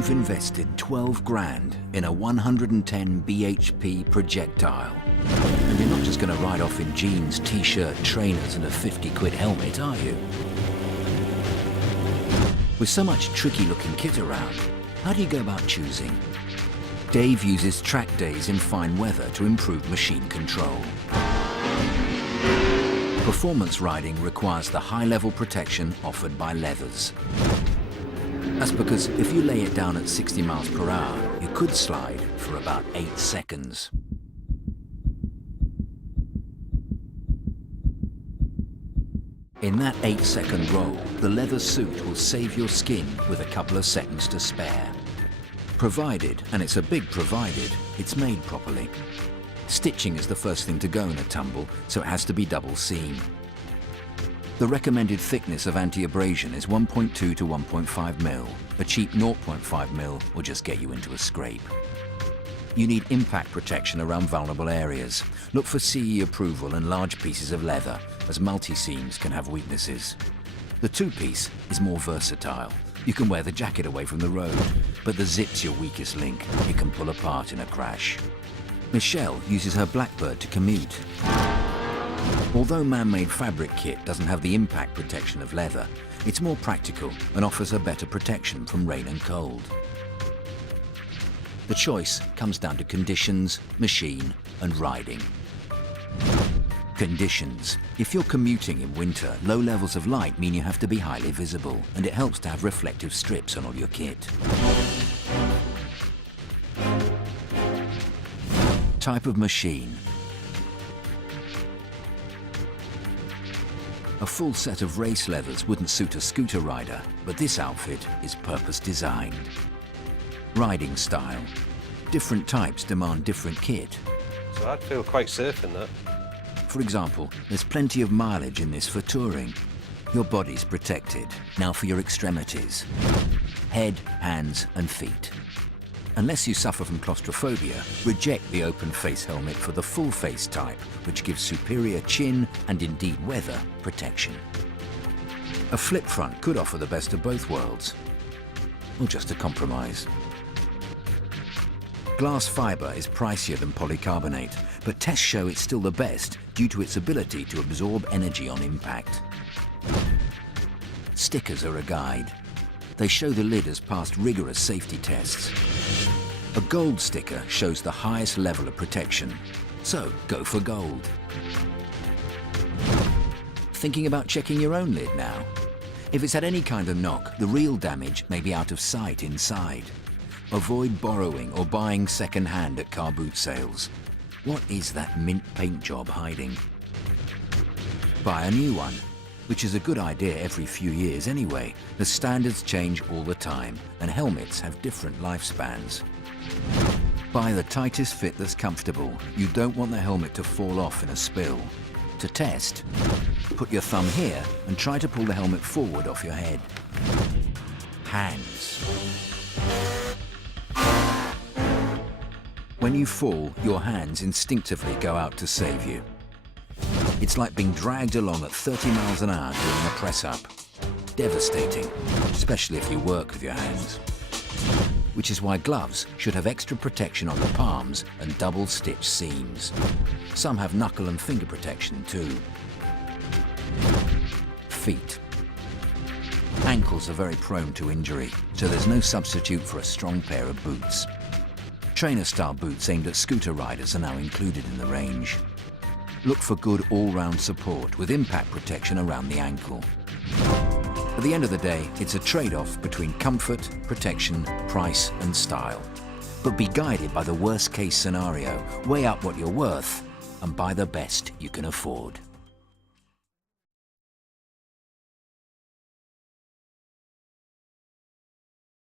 You've invested 12 grand in a 110 bhp projectile. And you're not just going to ride off in jeans, t-shirt, trainers and a 50 quid helmet, are you? With so much tricky looking kit around, how do you go about choosing? Dave uses track days in fine weather to improve machine control. Performance riding requires the high-level protection offered by leathers. That's because if you lay it down at 60 miles per hour, you could slide for about 8 seconds. In that 8-second roll, the leather suit will save your skin with a couple of seconds to spare. Provided, and it's a big provided, it's made properly. Stitching is the first thing to go in a tumble, so it has to be double seam. The recommended thickness of anti-abrasion is 1.2 to 1.5 mil. A cheap 0.5 mil will just get you into a scrape. You need impact protection around vulnerable areas. Look for CE approval and large pieces of leather, as multi-seams can have weaknesses. The two-piece is more versatile. You can wear the jacket away from the road, but the zip's your weakest link. It can pull apart in a crash. Michelle uses her Blackbird to commute. Although man-made fabric kit doesn't have the impact protection of leather, it's more practical and offers a better protection from rain and cold. The choice comes down to conditions, machine, and riding. Conditions. If you're commuting in winter, low levels of light mean you have to be highly visible, and it helps to have reflective strips on all your kit. Type of machine. A full set of race leathers wouldn't suit a scooter rider, but this outfit is purpose designed. Riding style. Different types demand different kit. So I'd feel quite safe in that. For example, there's plenty of mileage in this for touring. Your body's protected. Now for your extremities. Head, hands and feet. Unless you suffer from claustrophobia, reject the open face helmet for the full face type, which gives superior chin and indeed weather protection. A flip front could offer the best of both worlds, or just a compromise. Glass fibre is pricier than polycarbonate, but tests show it's still the best due to its ability to absorb energy on impact. Stickers are a guide. They show the lid has passed rigorous safety tests. A gold sticker shows the highest level of protection, so go for gold. Thinking about checking your own lid now? If it's had any kind of knock, the real damage may be out of sight inside. Avoid borrowing or buying second-hand at car boot sales. What is that mint paint job hiding? Buy a new one, which is a good idea every few years anyway. The standards change all the time, and helmets have different lifespans. Buy the tightest fit that's comfortable. You don't want the helmet to fall off in a spill. To test, put your thumb here and try to pull the helmet forward off your head. Hands. When you fall, your hands instinctively go out to save you. It's like being dragged along at 30 miles an hour during a press-up. Devastating, especially if you work with your hands. Which is why gloves should have extra protection on the palms and double-stitched seams. Some have knuckle and finger protection too. Feet. Ankles are very prone to injury, so there's no substitute for a strong pair of boots. Trainer-style boots aimed at scooter riders are now included in the range. Look for good all-round support with impact protection around the ankle. At the end of the day, it's a trade-off between comfort, protection, price and style. But be guided by the worst-case scenario, weigh up what you're worth, and buy the best you can afford.